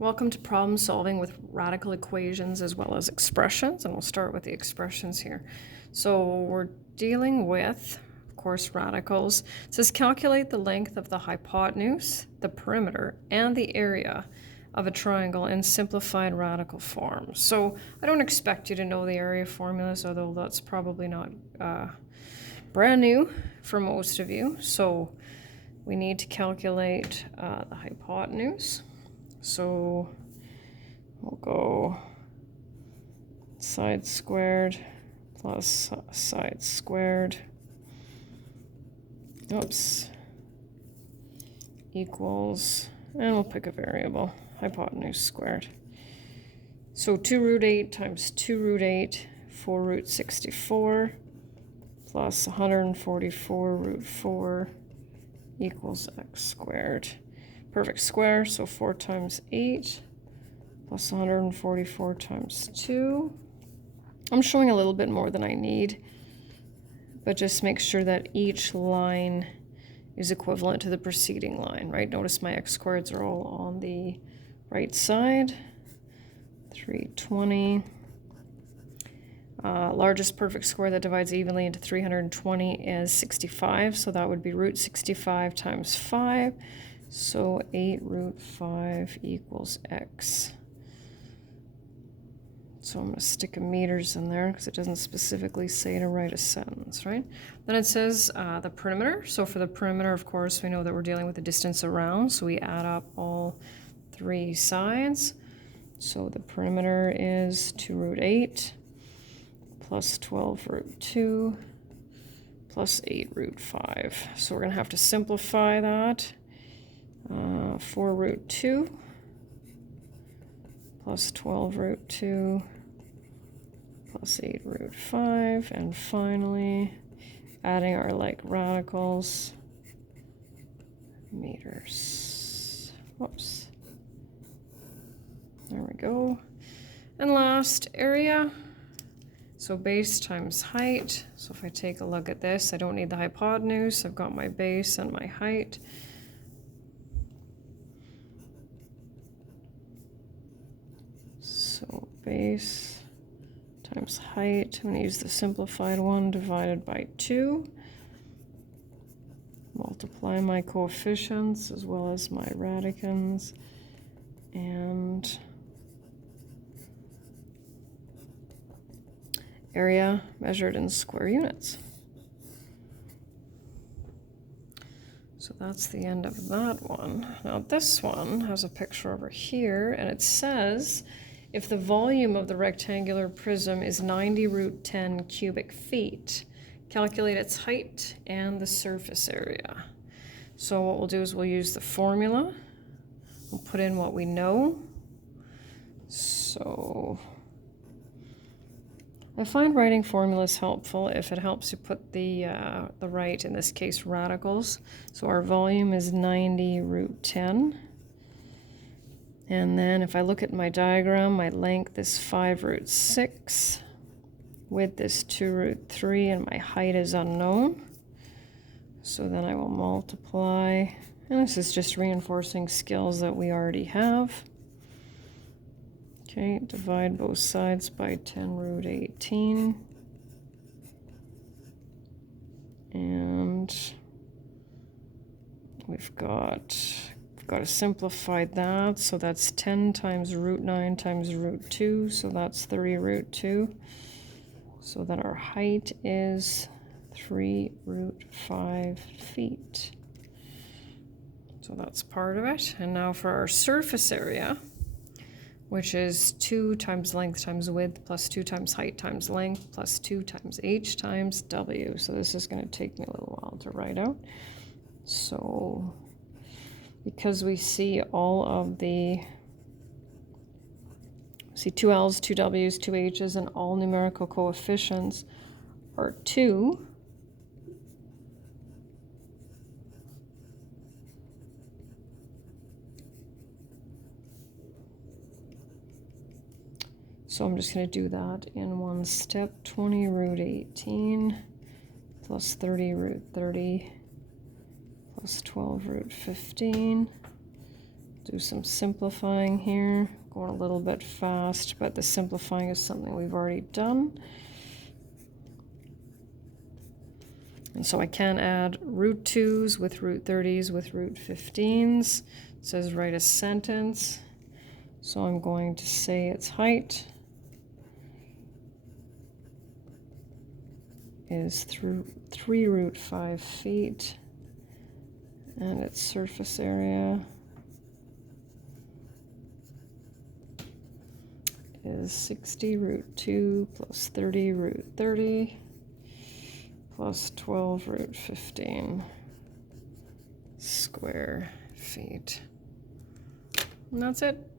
Welcome to problem solving with radical equations as well as expressions, and we'll start with the expressions here. So we're dealing with, of course, radicals. It says calculate the length of the hypotenuse, the perimeter, and the area of a triangle in simplified radical form. So I don't expect you to know the area formulas, although that's probably not brand new for most of you. So we need to calculate the hypotenuse. So we'll go side squared plus side squared, equals, and we'll pick a variable, hypotenuse squared. So 2 root 8 times 2 root 8, 4 root 64, plus 144 root 4 equals x squared. Perfect square, so 4 times 8 plus 144 times 2. I'm showing a little bit more than I need, but just make sure that each line is equivalent to the preceding line, right? Notice my x squareds are all on the right side. 320. Largest perfect square that divides evenly into 320 is 65, so that would be root 65 times 5. So 8 root 5 equals x. So I'm going to stick a meters in there because it doesn't specifically say to write a sentence, right? Then it says the perimeter. So for the perimeter, of course, we know that we're dealing with the distance around. So we add up all 3 sides. So the perimeter is 2 root 8 plus 12 root 2 plus 8 root 5. So we're going to have to simplify that. 4 root 2 plus 12 root 2 plus 8 root 5, and finally adding our like radicals, meters. Whoops. There we go. And last, area. So base times height. So if I take a look at this, I don't need the hypotenuse. I've got my base and my height. So base times height, I'm going to use the simplified one, divided by 2. Multiply my coefficients as well as my radians, and area measured in square units. So that's the end of that one. Now this one has a picture over here, and it says if the volume of the rectangular prism is 90 root 10 cubic feet, calculate its height and the surface area. So what we'll do is we'll use the formula. We'll put in what we know. So I find writing formulas helpful if it helps you put the right, in this case, radicals. So our volume is 90 root 10. And then if I look at my diagram, my length is 5 root 6, width is 2 root 3, and my height is unknown. So then I will multiply, and this is just reinforcing skills that we already have. Okay, divide both sides by 10 root 18. And we've got to simplify that, so that's 10 times root 9 times root 2, so that's 30 root 2. So then our height is 3 root 5 feet. So that's part of it. And now for our surface area, which is 2 times length times width plus 2 times height times length plus 2 times h times w. So this is going to take me a little while to write out. So because we see all of the, see 2 L's, 2 W's, 2 H's, and all numerical coefficients are 2. So I'm just going to do that in one step. 20 root 18 plus 30 root 30 plus 12 root 15 Do some simplifying here. Going a little bit fast, but the simplifying is something we've already done. And so I can add root 2s with root 30s with root 15s. It says write a sentence. So I'm going to say its height is 3 root 5 feet. And its surface area is 60 root 2 plus 30 root 30 plus 12 root 15 square feet. And that's it.